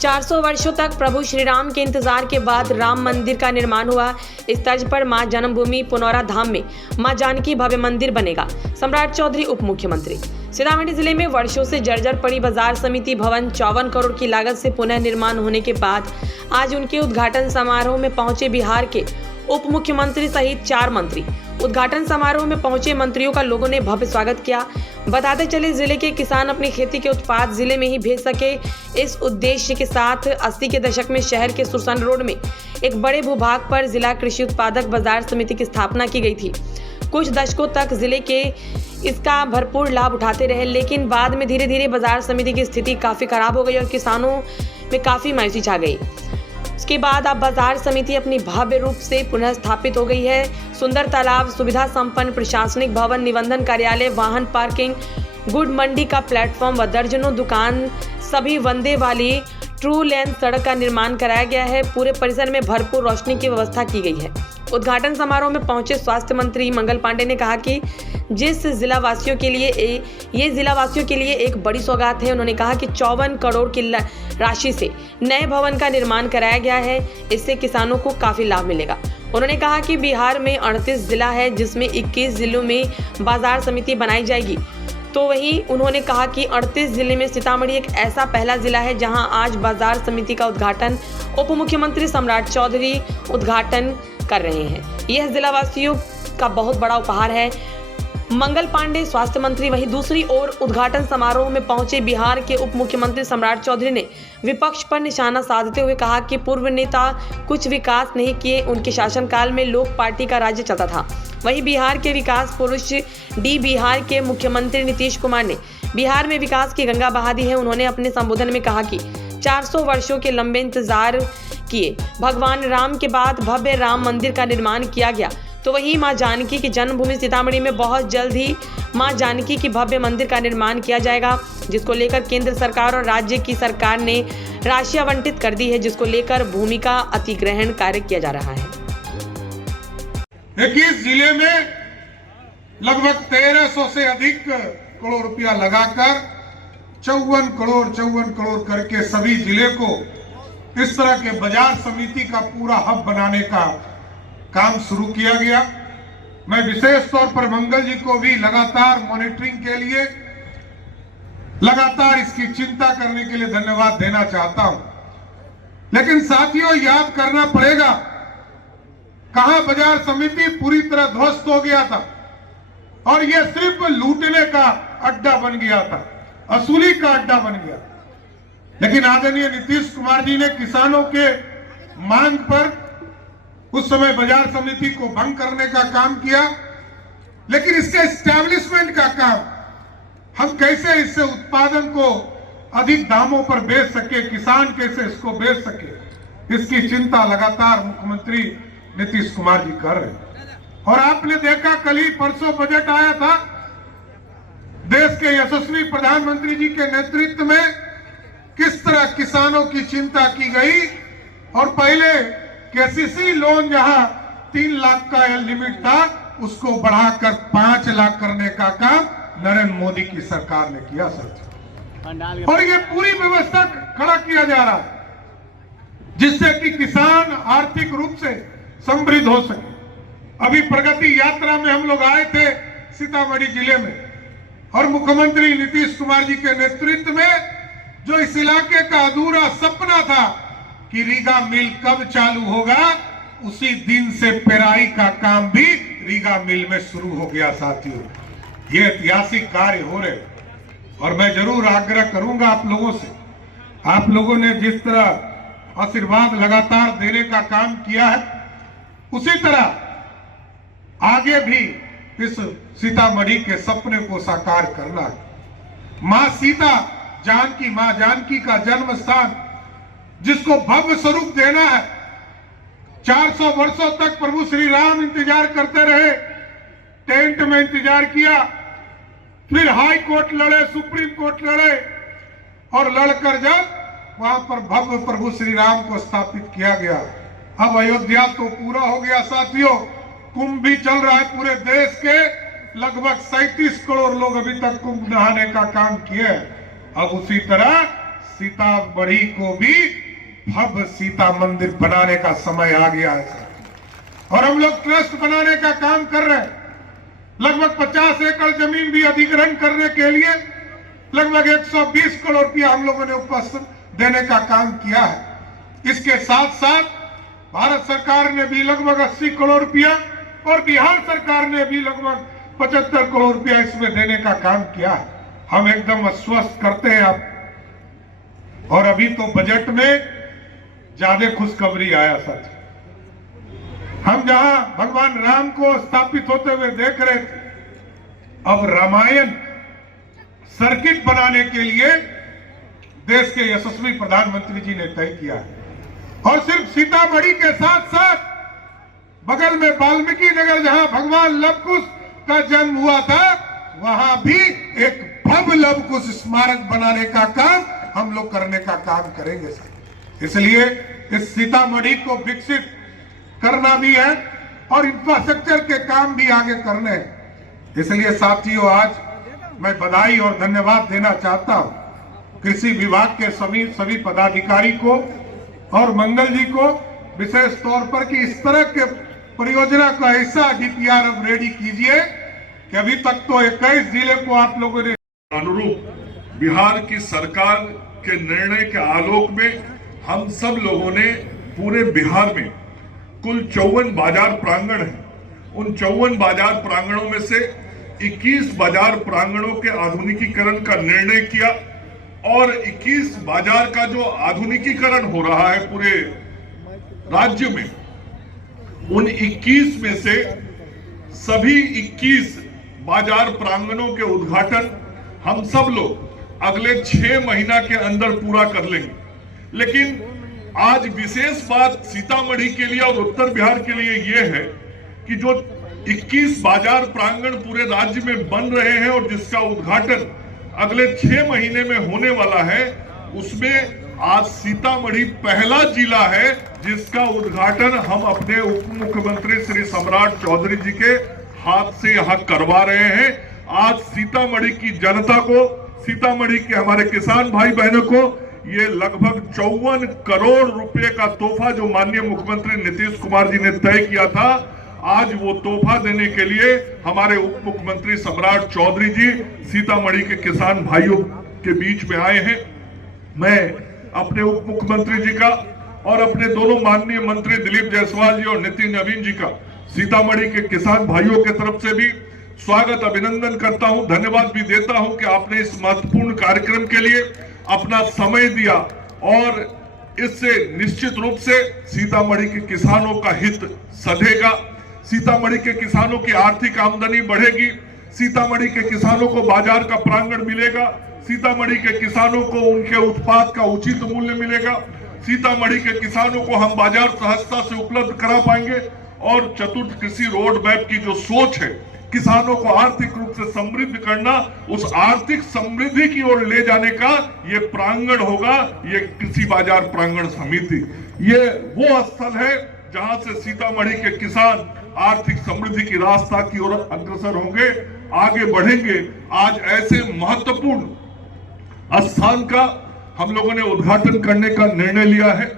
400 वर्षों तक प्रभु श्री राम के इंतजार के बाद राम मंदिर का निर्माण हुआ। इस तर्ज पर मां जन्मभूमि पुनौरा धाम में मां जानकी भव्य मंदिर बनेगा। सम्राट चौधरी उप मुख्यमंत्री। सीतामढ़ी जिले में वर्षों से जर्जर पड़ी बाजार समिति भवन 54 करोड़ की लागत से पुनः निर्माण होने के बाद आज उनके उद्घाटन समारोह में पहुंचे बिहार के उप मुख्यमंत्री सहित 4 मंत्री। उद्घाटन समारोह में पहुंचे मंत्रियों का लोगों ने भव्य स्वागत किया। बताते चले जिले के किसान अपनी खेती के उत्पाद जिले में ही भेज सके, इस उद्देश्य के साथ 80 के दशक में शहर के सुरसन रोड में एक बड़े भूभाग पर जिला कृषि उत्पादक बाजार समिति की स्थापना की गई थी। कुछ दशकों तक जिले के इसका भरपूर लाभ उठाते रहे, लेकिन बाद में धीरे धीरे बाजार समिति की स्थिति काफी खराब हो गई और किसानों में काफी मायूसी छा गई। उसके बाद अब बाजार समिति अपनी भव्य रूप से पुनः स्थापित हो गई है। सुंदर तालाब, सुविधा संपन्न प्रशासनिक भवन, निबंधन कार्यालय, वाहन पार्किंग, गुड़ मंडी का प्लेटफॉर्म व दर्जनों दुकान, सभी वंदे वाली ट्रू लेंथ सड़क का निर्माण कराया गया है। पूरे परिसर में भरपूर रोशनी की व्यवस्था की गई है। उद्घाटन समारोह में पहुंचे स्वास्थ्य मंत्री मंगल पांडे ने कहा कि जिस जिलावासियों के लिए ये जिलावासियों के लिए एक बड़ी सौगात है। उन्होंने कहा कि 54 करोड़ की राशि से नए भवन का निर्माण कराया गया है, इससे किसानों को काफी लाभ मिलेगा। उन्होंने कहा कि बिहार में 38 जिला है, जिसमें 21 जिलों में बाजार समिति बनाई जाएगी। तो वहीं उन्होंने कहा कि 38 जिले में सीतामढ़ी एक ऐसा पहला जिला है जहां आज बाजार समिति का उद्घाटन उप मुख्यमंत्री सम्राट चौधरी उद्घाटन कर रहे हैं। यह जिलावासियों का बहुत बड़ा उपहार है। मंगल पांडे स्वास्थ्य मंत्री। वहीं दूसरी ओर उद्घाटन समारोह में पहुंचे बिहार के उप मुख्यमंत्री सम्राट चौधरी ने विपक्ष पर निशाना साधते हुए कहा कि पूर्व नेता कुछ विकास नहीं किए, उनके शासनकाल में लोक पार्टी का राज्य चलता था। वहीं बिहार के विकास पुरुष बिहार के मुख्यमंत्री नीतीश कुमार ने बिहार में विकास की गंगा बहा दी है। उन्होंने अपने संबोधन में कहा कि 400 वर्षों के लंबे इंतजार किए भगवान राम के बाद भव्य राम मंदिर का निर्माण किया गया। तो वहीं मां जानकी की जन्मभूमि सीतामढ़ी में बहुत जल्द ही मां जानकी की भव्य मंदिर का निर्माण किया जाएगा, जिसको लेकर केंद्र सरकार और राज्य की सरकार ने राशि आवंटित कर दी है, जिसको लेकर भूमि का अधिग्रहण कार्य किया जा रहा है। 21 जिले में लगभग 1300 से अधिक करोड़ रुपया लगाकर 54 करोड़ करके सभी जिले को इस तरह के बाजार समिति का पूरा हब बनाने का काम शुरू किया गया। मैं विशेष तौर पर मंगल जी को भी लगातार मॉनिटरिंग के लिए, लगातार इसकी चिंता करने के लिए धन्यवाद देना चाहता हूं। लेकिन साथियों, याद करना पड़ेगा कहां बाजार समिति पूरी तरह ध्वस्त हो गया था और यह सिर्फ लूटने का अड्डा बन गया था, असूली का अड्डा बन गया। लेकिन आदरणीय नीतीश कुमार जी ने किसानों के मांग पर उस समय बाजार समिति को भंग करने का काम किया, लेकिन इसके एस्टैब्लिशमेंट का काम, हम कैसे इससे उत्पादन को अधिक दामों पर बेच सके, किसान कैसे इसको बेच सके, इसकी चिंता लगातार मुख्यमंत्री नीतीश कुमार जी कर रहे हैं। और आपने देखा कल ही परसों बजट आया था, देश के यशस्वी प्रधानमंत्री जी के नेतृत्व में किस तरह किसानों की चिंता की गई और पहले केसीसी लोन जहां 3 लाख का लिमिट था, उसको बढ़ाकर 5 लाख करने का काम नरेंद्र मोदी की सरकार ने किया सर। और ये पूरी व्यवस्था खड़ा किया जा रहा है जिससे कि किसान आर्थिक रूप से समृद्ध हो सके। अभी प्रगति यात्रा में हम लोग आए थे सीतामढ़ी जिले में और मुख्यमंत्री नीतीश कुमार जी के नेतृत्व में जो इस इलाके का अधूरा सपना था कि रीगा मिल कब चालू होगा, उसी दिन से पेराई का काम भी रीगा मिल में शुरू हो गया। साथियों, ये ऐतिहासिक कार्य हो रहे और मैं जरूर आग्रह करूंगा आप लोगों से, आप लोगों ने जिस तरह आशीर्वाद लगातार देने का काम किया है, उसी तरह आगे भी इस सीतामढ़ी के सपने को साकार करना है। मां सीता जानकी, मां जानकी का जन्म स्थान जिसको भव्य स्वरूप देना है। 400 वर्षों तक प्रभु श्री राम इंतजार करते रहे, टेंट में इंतजार किया, फिर हाई कोर्ट लड़े, सुप्रीम कोर्ट लड़े और लड़कर जब वहां पर भव्य प्रभु श्री राम को स्थापित किया गया। अब अयोध्या तो पूरा हो गया साथियों, कुंभ भी चल रहा है। पूरे देश के लगभग 37 करोड़ लोग अभी तक कुंभ नहाने का काम किए। अब उसी तरह सीतामढ़ी को भी भव्य सीता मंदिर बनाने का समय आ गया है और हम लोग ट्रस्ट बनाने का काम कर रहे हैं। लगभग 50 एकड़ जमीन भी अधिग्रहण करने के लिए लगभग 120 करोड़ रुपया हम लोगों ने उपस्थित देने का काम किया है। इसके साथ साथ भारत सरकार ने भी लगभग 80 करोड़ रुपया और बिहार सरकार ने भी लगभग 75 करोड़ रुपया इसमें देने का काम किया है। हम एकदम आश्वस्त करते हैं आप। और अभी तो बजट में ज्यादा खुशखबरी आया सच। हम जहां भगवान राम को स्थापित होते हुए देख रहे थे, अब रामायण सर्किट बनाने के लिए देश के यशस्वी प्रधानमंत्री जी ने तय किया है। और सिर्फ सीतामढ़ी के साथ साथ बगल में वाल्मीकि नगर जहां भगवान लव कुश का जन्म हुआ था, वहां भी एक भव्य लव कुश स्मारक बनाने का काम हम लोग करने का काम करेंगे सर। इसलिए इस सीतामढ़ी को विकसित करना भी है और इंफ्रास्ट्रक्चर के काम भी आगे करने हैं। इसलिए साथियों, आज मैं बधाई और धन्यवाद देना चाहता हूं कृषि विभाग के सभी पदाधिकारी को और मंगल जी को विशेष तौर पर कि इस तरह के परियोजना का ऐसा डीपीआर अब रेडी कीजिए कि अभी तक तो 21 जिले को आप लोगों ने अनुरूप बिहार की सरकार के निर्णय के आलोक में हम सब लोगों ने पूरे बिहार में कुल 54 बाजार प्रांगण हैं। उन 54 बाजार प्रांगणों में से 21 बाजार प्रांगणों के आधुनिकीकरण का निर्णय किया और 21 बाजार का जो आधुनिकीकरण हो रहा है पूरे राज्य में, उन 21 में से सभी 21 बाजार प्रांगणों के उद्घाटन हम सब लोग अगले 6 महीना के अंदर पूरा कर लेंगे। लेकिन आज विशेष बात सीतामढ़ी के लिए और उत्तर बिहार के लिए यह है कि जो 21 बाजार प्रांगण पूरे राज्य में बन रहे हैं और जिसका उद्घाटन अगले 6 महीने में होने वाला है, उसमें आज सीतामढ़ी पहला जिला है जिसका उद्घाटन हम अपने उप मुख्यमंत्री श्री सम्राट चौधरी जी के हाथ से यहां करवा रहे हैं। आज सीतामढ़ी की जनता को, सीतामढ़ी के हमारे किसान भाई बहनों को ये लगभग 54 करोड़ रुपए का तोहफा जो माननीय मुख्यमंत्री नीतीश कुमार जी ने तय किया था, आज वो तोहफा देने के लिए हमारे उप मुख्यमंत्री सम्राट चौधरी जी सीतामढ़ी के किसान भाइयों के बीच में आए हैं। मैं अपने उप मुख्यमंत्री जी का और अपने दोनों माननीय मंत्री दिलीप जायसवाल जी और नितिन नवीन जी का सीतामढ़ी के किसान भाइयों के तरफ से भी स्वागत, अभिनंदन करता हूं, धन्यवाद भी देता हूं कि आपने इस महत्वपूर्ण कार्यक्रम के लिए अपना समय दिया और इससे निश्चित रूप से सीतामढ़ी के किसानों का हित सधेगा, सीतामढ़ी के किसानों की आर्थिक आमदनी बढ़ेगी, सीतामढ़ी के किसानों को बाजार का प्रांगण मिलेगा, सीतामढ़ी के किसानों को उनके उत्पाद का उचित मूल्य मिलेगा, सीतामढ़ी के किसानों को हम बाजार सहजता से उपलब्ध करा पाएंगे और चतुर्थ कृषि रोड मैप की जो सोच है किसानों को आर्थिक रूप से समृद्ध करना, उस आर्थिक समृद्धि की ओर ले जाने का ये प्रांगण होगा, ये कृषि बाजार प्रांगण समिति। ये वो स्थल है जहां से सीतामढ़ी के किसान आर्थिक समृद्धि की रास्ता की ओर अग्रसर होंगे, आगे बढ़ेंगे। आज ऐसे महत्वपूर्ण स्थान का हम लोगों ने उद्घाटन करने का निर्णय लिया है।